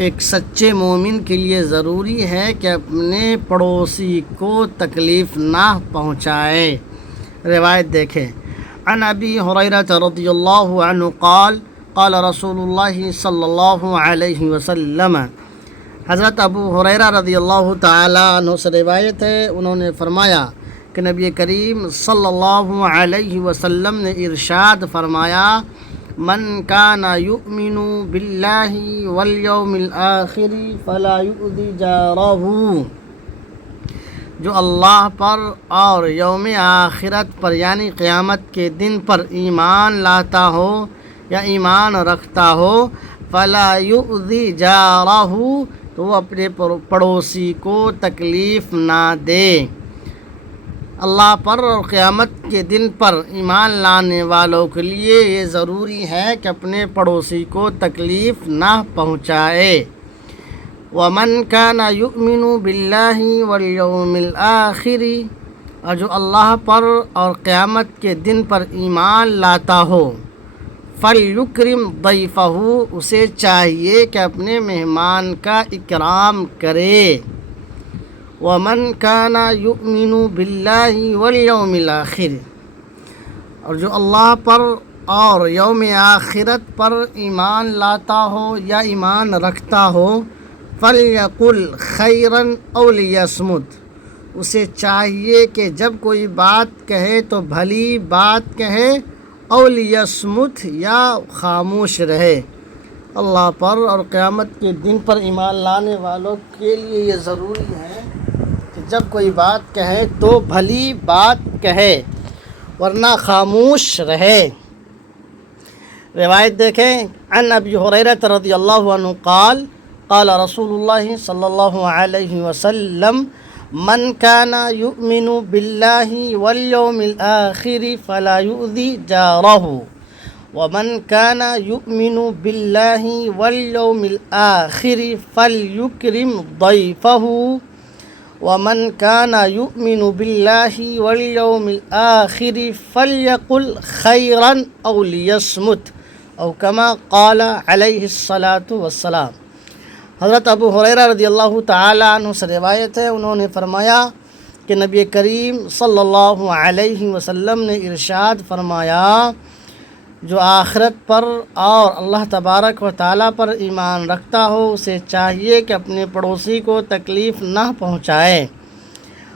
ایک سچے مومن کے لیے ضروری ہے کہ اپنے پڑوسی کو تکلیف نہ پہنچائے۔ روایت دیکھیں، عن ابی ہریرہ رضی اللہ عنہ قال قال رسول اللہ صلی اللہ علیہ وسلم۔ حضرت ابو ہریرہ رضی اللہ تعالیٰ عنہ سے روایت ہے، انہوں نے فرمایا کہ نبی کریم صلی اللہ علیہ وسلم نے ارشاد فرمایا، من کان یؤمن باللہ والیوم الآخر فلا یؤذی جارہ، جو اللہ پر اور یوم آخرت پر یعنی قیامت کے دن پر ایمان لاتا ہو یا ایمان رکھتا ہو، فلا یؤذی جارہ، تو وہ اپنے پڑوسی کو تکلیف نہ دے۔ اللہ پر اور قیامت کے دن پر ایمان لانے والوں کے لیے یہ ضروری ہے کہ اپنے پڑوسی کو تکلیف نہ پہنچائے۔ وَمَنْ كَانَ يُؤْمِنُ بِاللَّهِ وَالْيَوْمِ الْآخِرِ، اور جو اللہ پر اور قیامت کے دن پر ایمان لاتا ہو، فَلْيُكْرِمْ ضَيْفَهُ، اسے چاہیے کہ اپنے مہمان کا اکرام کرے۔ وَمَنْ كَانَ يُؤْمِنُ بِاللَّهِ وَالْيَوْمِ الْآخِرِ، اور جو اللہ پر اور یوم آخرت پر ایمان لاتا ہو یا ایمان رکھتا ہو، فَلْيَقُلْ خَيْرًا أَوْ لِيَصْمُتْ، اسے چاہیے کہ جب کوئی بات کہے تو بھلی بات کہے، أَوْ لِيَصْمُتْ، یا خاموش رہے۔ اللہ پر اور قیامت کے دن پر ایمان لانے والوں کے لیے یہ ضروری ہے کہ جب کوئی بات کہے تو بھلی بات کہے، ورنہ خاموش رہے۔ روایت دیکھیں، عن ابی ہریرہ رضی اللہ عنہ قال قال رسول اللہ صلی اللہ علیہ وسلم، من کان یؤمن باللہ والیوم الآخر فلا یؤذی جارہ، ومن کان یؤمن باللہ والیوم الآخر فلیکرم ضیفہ، ومن کان یؤمن باللہ والیوم الآخر فلیقل خیرا او لیصمت، او کما قال علیہ الصلاۃ والسلام۔ حضرت ابو ہریرہ رضی اللہ تعالیٰ عنہ سے روایت ہے، انہوں نے فرمایا کہ نبی کریم صلی اللہ علیہ وسلم نے ارشاد فرمایا، جو آخرت پر اور اللہ تبارک و تعالیٰ پر ایمان رکھتا ہو، اسے چاہیے کہ اپنے پڑوسی کو تکلیف نہ پہنچائے،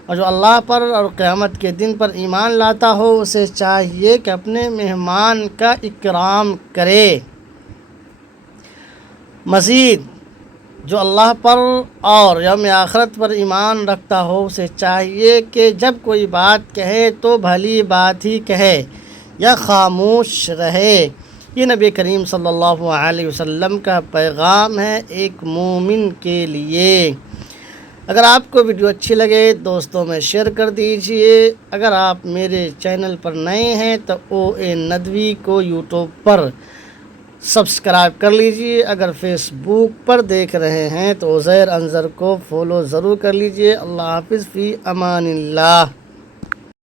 اور جو اللہ پر اور قیامت کے دن پر ایمان لاتا ہو، اسے چاہیے کہ اپنے مہمان کا اکرام کرے۔ مزید، جو اللہ پر اور یوم آخرت پر ایمان رکھتا ہو، اسے چاہیے کہ جب کوئی بات کہے تو بھلی بات ہی کہے یا خاموش رہے۔ یہ نبی کریم صلی اللہ علیہ وسلم کا پیغام ہے ایک مومن کے لیے۔ اگر آپ کو ویڈیو اچھی لگے دوستوں میں شیئر کر دیجئے۔ اگر آپ میرے چینل پر نئے ہیں تو OA ندوی کو یوٹیوب پر سبسکرائب کر لیجئے۔ اگر فیس بک پر دیکھ رہے ہیں تو عزیر انظر کو فالو ضرور کر لیجئے۔ اللہ حافظ، فی امان اللہ۔